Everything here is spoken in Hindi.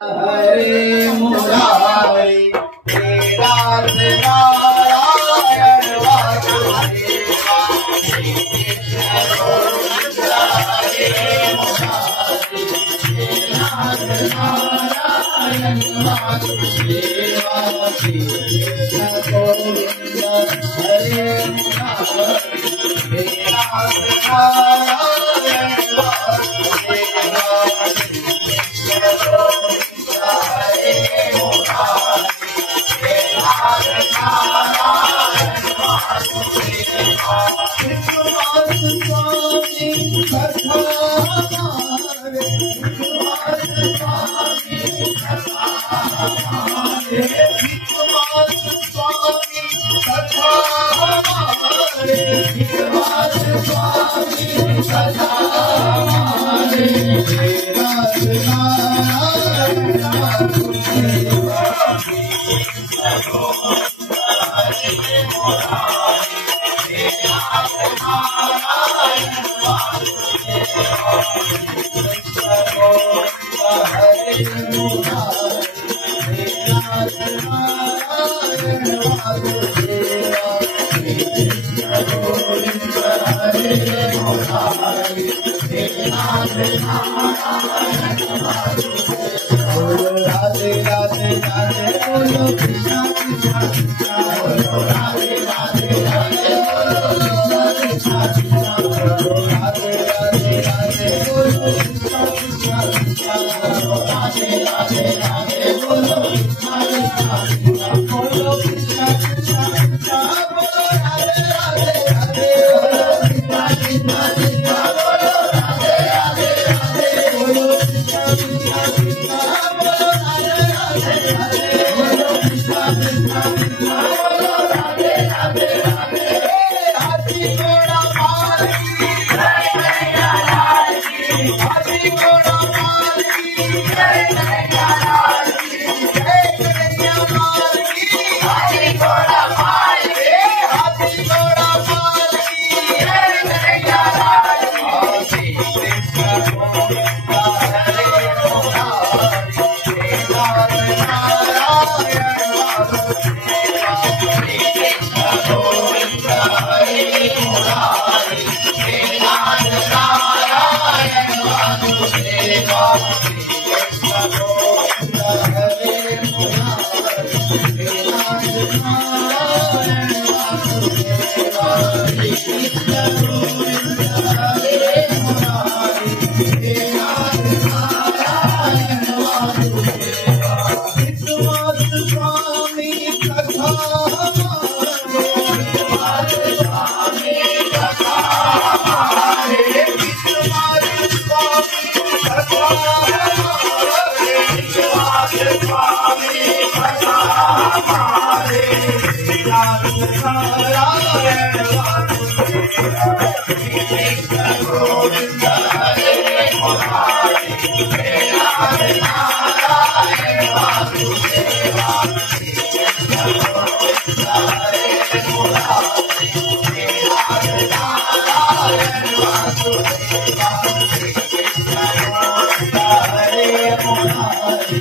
हरे मुरारी नाथ नारायण वासुदेवा श्री कृष्ण गोविंद हरे मुरारी नाथ नारायण वासुदेवा श्री कृष्ण गोविंद हरे मुरारी नाथ नारायण वासुदेवा राधे राधे राधे बोलो कृष्णा कृष्णा कृष्णा बोलो राधे राधे राधे बोलो कृष्णा कृष्णा बोलो राधे राधे राधे बोलो कृष्णा कृष्णा कृष्णा बोलो राधे राधे राधे बोलो कृष्णा कृष्णा कृष्णा बोलो कृष्णा कृष्णा कृष्णा बोलो राधे राधे राधे बोलो कृष्णा कृष्णा कृष्णा बोलो राधे राधे राधे बोलो कृष्णा कृष्णा कृष्णा बोलो राधे राधे राधे बोलो कृष्णा कृष्णा कृष्णा बोलो राधे राधे राधे हाथी घोड़ा मार्गी जय कन्हैया लाल की हाथी घोड़ा मार्गी जय कन्हैया लाल की जय कन्हैया लाल की हाथी घोड़ा मार्गी हाथी घोड़ा मार्गी जय कन्हैया लाल की श्री कृष्ण गोविंद हरे मुरारी नाथ नारायण वासुदेवा श्री कृष्ण गोविंद हरे मुरारी नाथ नारायण वासुदेवा श्री कृष्ण गोविंद हरे मुरारी नाथ नारायण वासुदेवा श्री कृष्ण गोविंद हरे मुरारी नाथ नारायण वासुदेवा विश्वास स्वामी कथा विश्वास स्वामी कथा विश्वास स्वामी कथा विश्वास स्वामी कथा नाथ नारायण वासुदेवा श्री कृष्ण गोविंद हरे मुरारी नाथ नारायण वासुदेवा श्री कृष्ण गोविंद हरे मुरारी नाथ नारायण वासुदेवा श्री कृष्ण गोविंद हरे मुरारी